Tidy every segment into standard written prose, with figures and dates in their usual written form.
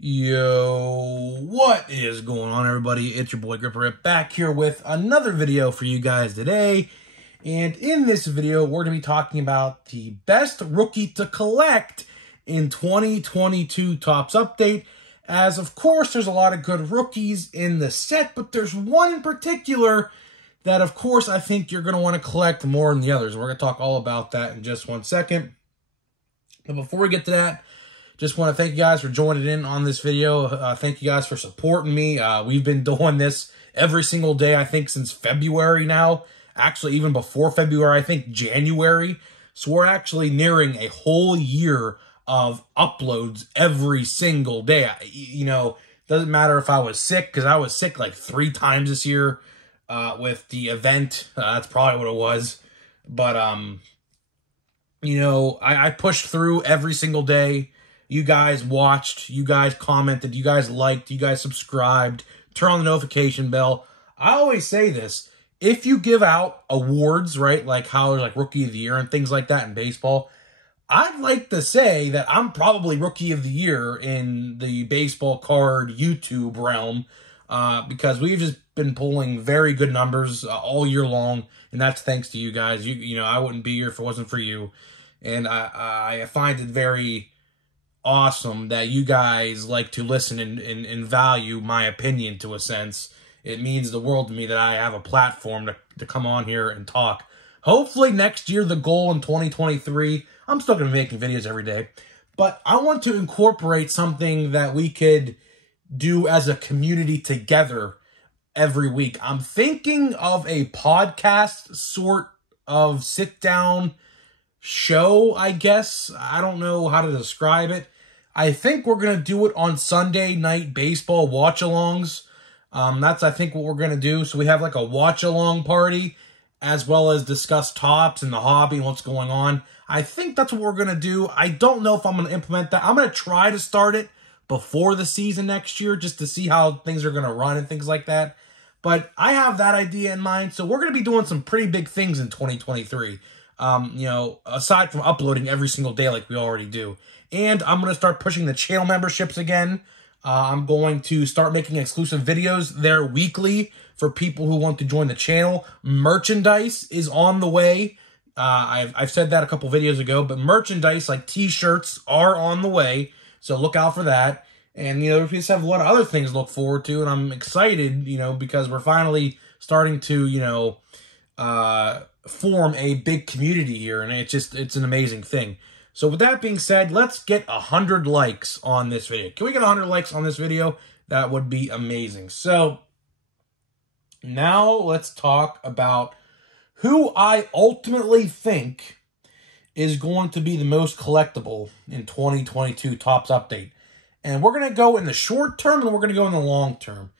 Yo, what is going on, everybody? It's your boy Gripper back here with another video for you guys today. And in this video, we're going to be talking about the best rookie to collect in 2022 Topps Update. As, of course, there's a lot of good rookies in the set, but there's one in particular that, of course, I think you're going to want to collect more than the others. We're going to talk all about that in just one second. But before we get to that, just want to thank you guys for joining in on this video. Thank you guys for supporting me. We've been doing this every single day, I think, since February now. Actually, even before February, I think January. So we're actually nearing a whole year of uploads every single day. You know, doesn't matter if I was sick, because I was sick like 3 times this year with the event. That's probably what it was. But, you know, I pushed through every single day. You guys watched, you guys commented, you guys liked, you guys subscribed, turn on the notification bell. I always say this, if you give out awards, right, like how like Rookie of the Year and things like that in baseball, I'd like to say that I'm probably Rookie of the Year in the baseball card YouTube realm because we've just been pulling very good numbers all year long, and that's thanks to you guys. You know, I wouldn't be here if it wasn't for you, and I find it very awesome that you guys like to listen and value my opinion to a sense. It means the world to me that I have a platform to come on here and talk. Hopefully next year, the goal in 2023, I'm still going to be making videos every day, but I want to incorporate something that we could do as a community together every week. I'm thinking of a podcast sort of sit-down show, I guess. I don't know how to describe it. I think we're going to do it on Sunday night baseball watch-alongs. That's, I think, what we're going to do. So we have like a watch-along party as well as discuss Topps and the hobby and what's going on. I think that's what we're going to do. I don't know if I'm going to implement that. I'm going to try to start it before the season next year just to see how things are going to run and things like that. But I have that idea in mind. So we're going to be doing some pretty big things in 2023. You know, aside from uploading every single day like we already do. And I'm going to start pushing the channel memberships again. I'm going to start making exclusive videos there weekly for people who want to join the channel. Merchandise is on the way. I've said that a couple videos ago, but merchandise like t-shirts are on the way. So look out for that. And, you know, we just have a lot of other things to look forward to. And I'm excited, you know, because we're finally starting to, you know, form a big community here, and it's an amazing thing. So with that being said, let's get 100 likes on this video. Can we get 100 likes on this video? That would be amazing. So now let's talk about who I ultimately think is going to be the most collectible in 2022 Topps Update. And we're going to go in the short term and we're going to go in the long term.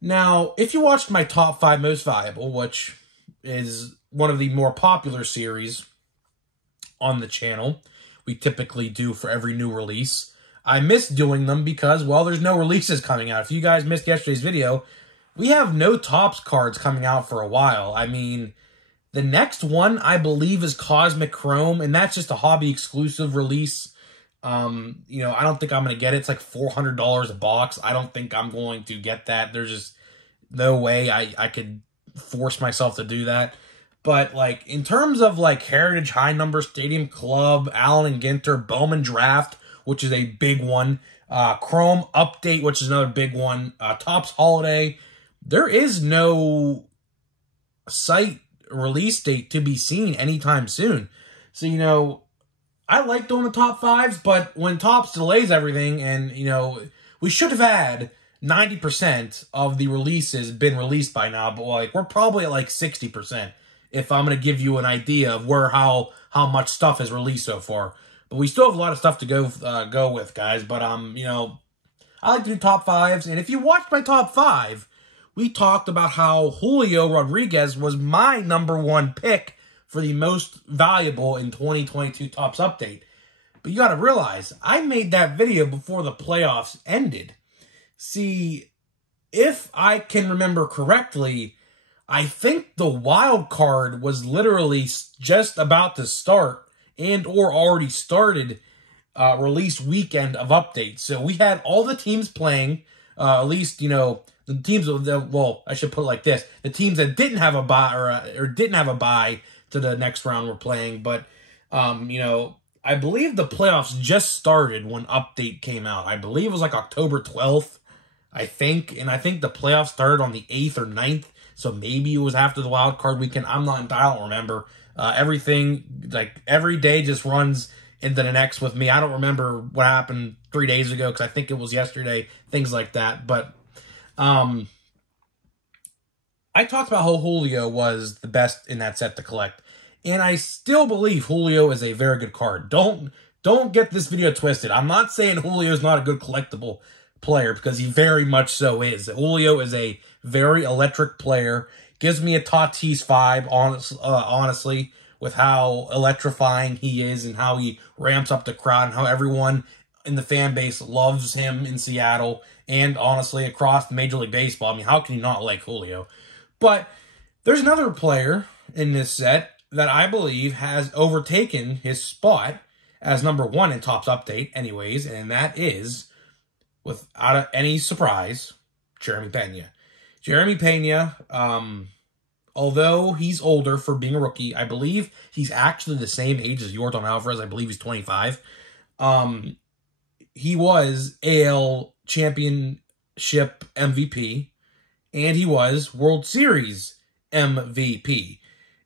Now, if you watched my top 5 most valuable, which is one of the more popular series on the channel, we typically do for every new release. I miss doing them because, well, there's no releases coming out. If you guys missed yesterday's video, we have no Topps cards coming out for a while. I mean, the next one, I believe, is Cosmic Chrome, and that's just a hobby exclusive release. You know, I don't think I'm going to get it. It's like $400 a box. I don't think I'm going to get that. There's just no way I could force myself to do that. But, like, in terms of, like, Heritage High Number, Stadium Club, Allen and Ginter, Bowman Draft, which is a big one, Chrome Update, which is another big one, Topps Holiday, there is no site release date to be seen anytime soon. So, you know, I like doing the top 5s, but when Topps delays everything, and, you know, we should have had 90% of the releases been released by now, but, like, we're probably at, like, 60%. If I'm going to give you an idea of how much stuff is released so far. But we still have a lot of stuff to go with, guys. But, you know, I like to do top 5s. And if you watched my top 5, we talked about how Julio Rodriguez was my #1 pick for the most valuable in 2022 Topps Update. But you got to realize, I made that video before the playoffs ended. See, if I can remember correctly, I think the wild card was literally just about to start and or already started release weekend of updates. So we had all the teams playing, at least, you know, the teams, well, I should put it like this. The teams that didn't have a bye or didn't have a bye to the next round were playing. But, you know, I believe the playoffs just started when update came out. I believe it was like October 12th, I think. And I think the playoffs started on the 8th or 9th. So maybe it was after the wild card weekend. I don't remember. Everything, like, every day just runs into the next with me. I don't remember what happened 3 days ago because I think it was yesterday, things like that. But I talked about how Julio was the best in that set to collect. And I still believe Julio is a very good card. Don't get this video twisted. I'm not saying Julio is not a good collectible player because he very much so is. Julio is a very electric player. Gives me a Tatis vibe, honestly, with how electrifying he is and how he ramps up the crowd and how everyone in the fan base loves him in Seattle and, honestly, across Major League Baseball. I mean, how can you not like Julio? But there's another player in this set that I believe has overtaken his spot as #1 in Topps Update anyways, and that is, without any surprise, Jeremy Peña. Jeremy Peña, although he's older for being a rookie, I believe he's actually the same age as Yordan Alvarez. I believe he's 25. He was AL Championship MVP, and he was World Series MVP.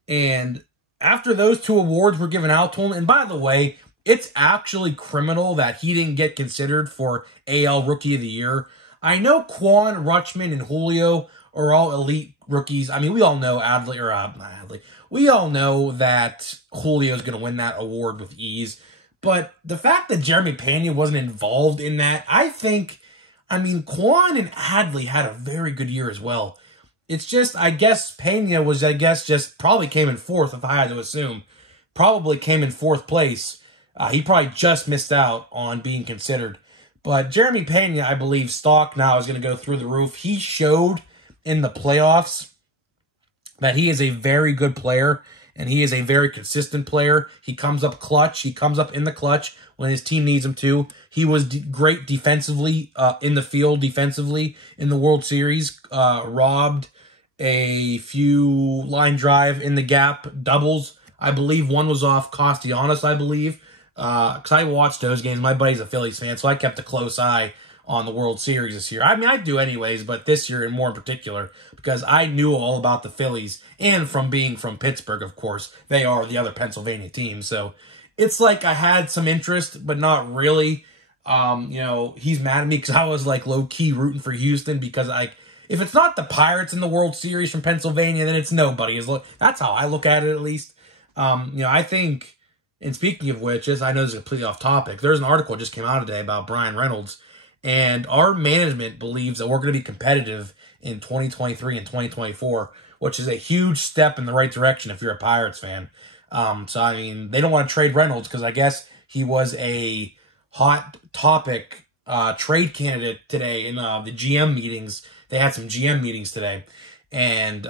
And after those two awards were given out to him, and by the way, it's actually criminal that he didn't get considered for AL Rookie of the Year. I know Quan, Rutschman, and Julio are all elite rookies. I mean, we all know we all know that Julio's going to win that award with ease. But the fact that Jeremy Peña wasn't involved in that, I mean, Quan and Adley had a very good year as well. It's just, I guess Peña was, just probably came in 4th, if I had to assume. Probably came in 4th place. He probably just missed out on being considered. But Jeremy Peña, I believe, stock now is going to go through the roof. He showed in the playoffs that he is a very good player, and he is a very consistent player. He comes up clutch. He comes up in the clutch when his team needs him to. He was great defensively, in the field defensively in the World Series. Robbed a few line drive in the gap doubles. I believe one was off Castellanos, I believe. Because I watched those games. My buddy's a Phillies fan, so I kept a close eye on the World Series this year. I mean, I do anyways, but this year and more in particular, because I knew all about the Phillies, and from being from Pittsburgh, of course, they are the other Pennsylvania team. So it's like I had some interest, but not really. You know, he's mad at me because I was like low-key rooting for Houston because if it's not the Pirates in the World Series from Pennsylvania, then it's nobody. That's how I look at it, at least. You know, I think, and speaking of which, I know this is completely off topic, there's an article that just came out today about Brian Reynolds, and our management believes that we're going to be competitive in 2023 and 2024, which is a huge step in the right direction if you're a Pirates fan. So, I mean, they don't want to trade Reynolds because I guess he was a hot topic trade candidate today in the GM meetings. They had some GM meetings today, and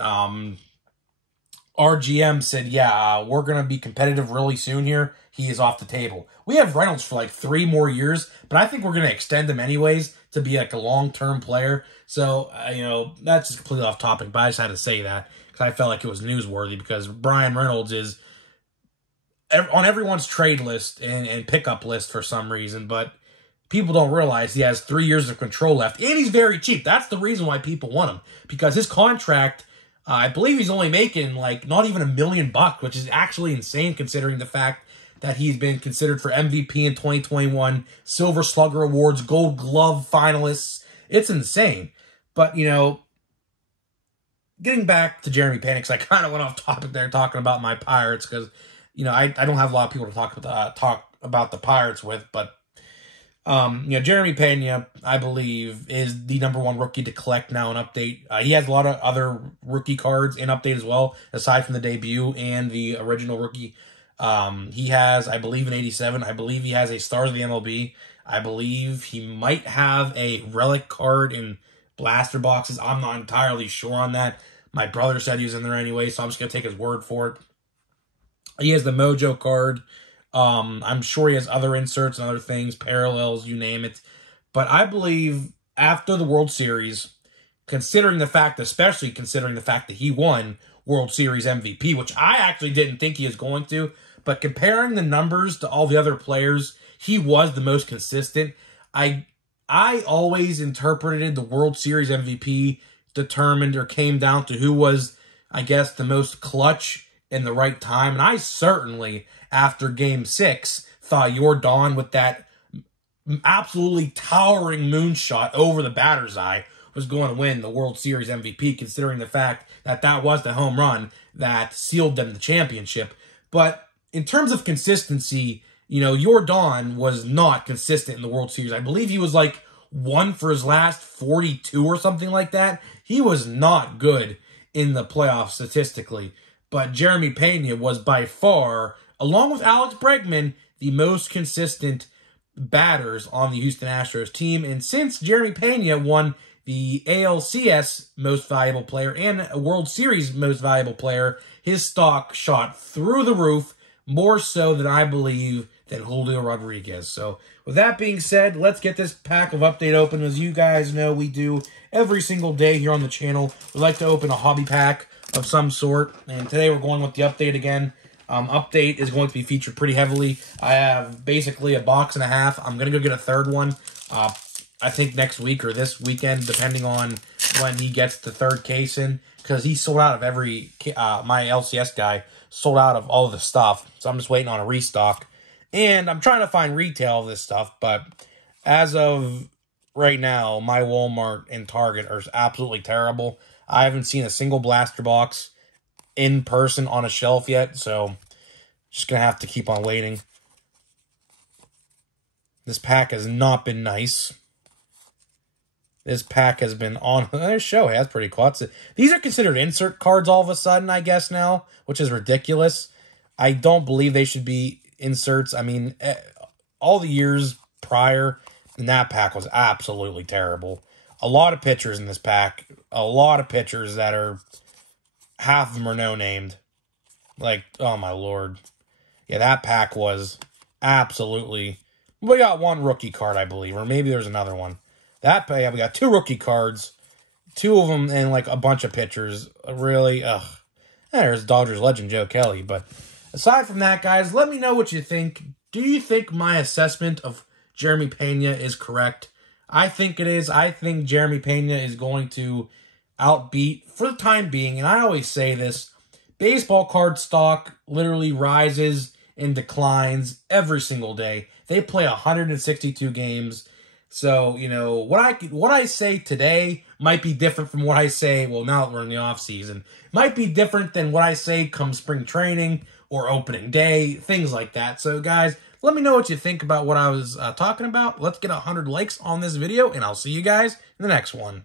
our GM said, yeah, we're going to be competitive really soon here. He is off the table. We have Reynolds for like 3 more years, but I think we're going to extend him anyways to be like a long-term player. So, you know, that's just completely off topic, but I just had to say that because I felt like it was newsworthy because Brian Reynolds is on everyone's trade list and pickup list for some reason, but people don't realize he has 3 years of control left, and he's very cheap. That's the reason why people want him, because his contract, I believe he's only making like not even $1 million, which is actually insane considering the fact that he's been considered for MVP in 2021, Silver Slugger Awards, Gold Glove finalists. It's insane. But, you know, getting back to Jeremy Peña, I kind of went off topic there talking about my Pirates because, you know, I don't have a lot of people to talk about the Pirates with, but you know, Jeremy Peña, I believe, is the #1 rookie to collect now in Update. He has a lot of other rookie cards in Update as well, aside from the debut and the original rookie. He has, I believe, an 87. I believe he has a Stars of the MLB. I believe he might have a relic card in blaster boxes. I'm not entirely sure on that. My brother said he was in there anyway, so I'm just going to take his word for it. He has the Mojo card. I'm sure he has other inserts and other things, parallels, you name it. But I believe after the World Series, especially considering the fact that he won World Series MVP, which I actually didn't think he was going to, but comparing the numbers to all the other players, he was the most consistent. I always interpreted the World Series MVP determined or came down to who was, I guess, the most clutch in the right time. And I certainly, after Game 6, thought Jordan with that absolutely towering moonshot over the batter's eye was going to win the World Series MVP, considering the fact that that was the home run that sealed them the championship. But in terms of consistency, you know, Jordan was not consistent in the World Series. I believe he was like 1 for his last 42 or something like that. He was not good in the playoffs statistically. But Jeremy Peña was by far, along with Alex Bregman, the most consistent batters on the Houston Astros team. And since Jeremy Peña won the ALCS Most Valuable Player and a World Series Most Valuable Player, his stock shot through the roof, more so than I believe than Julio Rodriguez. So with that being said, let's get this pack of update open. As you guys know, we do every single day here on the channel. We like to open a hobby pack of some sort, and today we're going with the update again. Update is going to be featured pretty heavily. I have basically a box and a half. I'm going to go get a third one, I think next week or this weekend, depending on when he gets the third case in, because he sold out of every, my LCS guy sold out of all of the stuff, so I'm just waiting on a restock. And I'm trying to find retail of this stuff, but as of right now, my Walmart and Target are absolutely terrible. I haven't seen a single blaster box in person on a shelf yet, so just going to have to keep on waiting. This pack has not been nice. This pack has been on... There's Shohei, that's pretty cool. These are considered insert cards all of a sudden, I guess, now, which is ridiculous. I don't believe they should be inserts. I mean, all the years prior, and that pack was absolutely terrible. A lot of pitchers in this pack. A lot of pitchers that are... Half of them are no-named. Like, oh my lord. Yeah, that pack was absolutely... We got one rookie card, I believe. Or maybe there's another one. That pack, yeah, we got 2 rookie cards. 2 of them and, like, a bunch of pitchers. Really, ugh. There's Dodgers legend Joe Kelly. But aside from that, guys, let me know what you think. Do you think my assessment of Jeremy Peña is correct? I think it is. I think Jeremy Peña is going to outbeat, for the time being, and I always say this, baseball card stock literally rises and declines every single day. They play 162 games. So, you know, what I say today might be different from what I say, well, now that we're in the off season, might be different than what I say come spring training or opening day, things like that. So, guys, let me know what you think about what I was talking about. Let's get 100 likes on this video, and I'll see you guys in the next one.